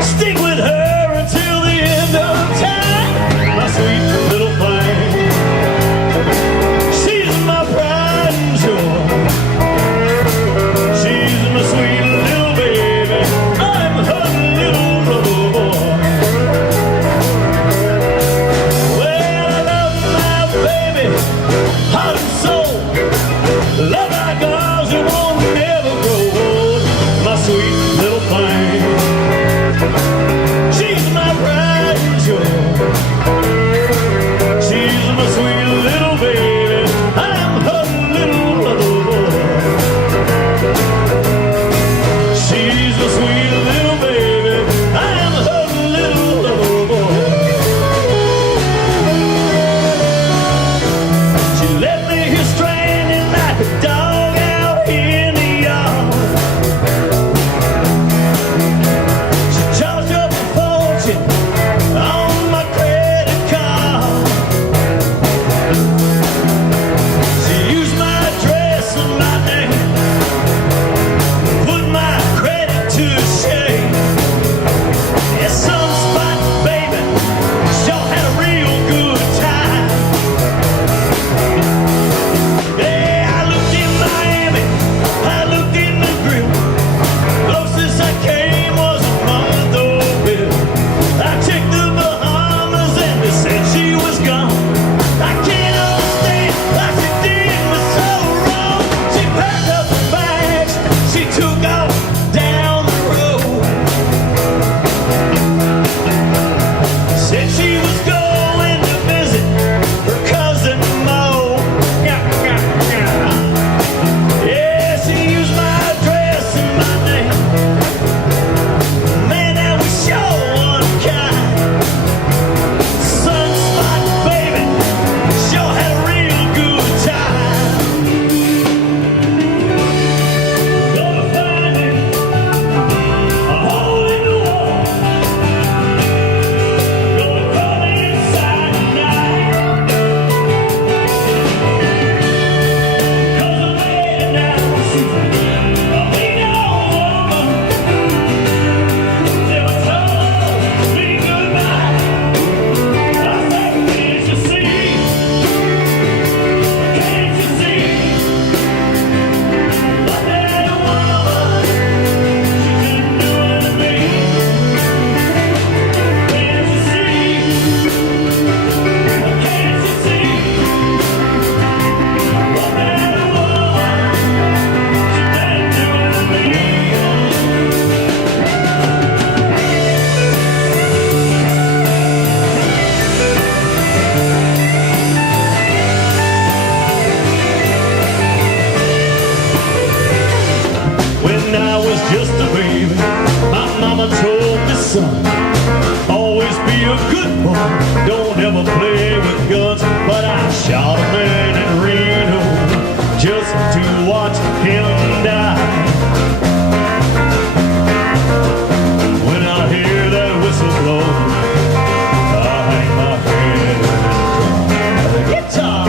Stick with her until the end of time, my sweet little thing. She's my pride and joy. She's my sweet little baby. I'm her little rubber boy. Well, I love my baby, heart and soul. Love like ours, it won't never grow old. My sweet little thing. She's my pride and joy. She's my sweet little baby. I'm her little rubber boy. She's my sweet little baby. I'm her little rubber boy. She left me here stranded like a dog out in the yard. She charged up a fortune on my credit card. She used my address and my name, put my credit to shame. Yeah, Sunspot, baby, sure had a real good time. Yeah, I looked in Miami, I looked in the grill. Closest I came was a month-old bill. I checked the Bahamas and they said she was gone. I can't understand why she did me so wrong. She packed up her bags, she took off down the road. Said she was going to visit her cousin Mo. Yeah, she used my address and my name. Man, that was sure unkind. Sunspot, baby, sure had a real good time. Gonna find it, a hole in the wall. Gonna crawl inside tonight. 'Cause I'm laying down, she's a mean old woman. There was no be goodbye. I say, can't you see? Can't you see? What that woman she's been doing to me? Can't you see? Can't you see? What that woman she's been doing to me? When I was just a baby, my mama told me, son, always be a good boy, don't ever play with guns. But I shot a man in Reno just to watch him die. When I hear that whistle blow, I hang my head in the guitar.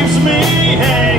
keeps me hanging.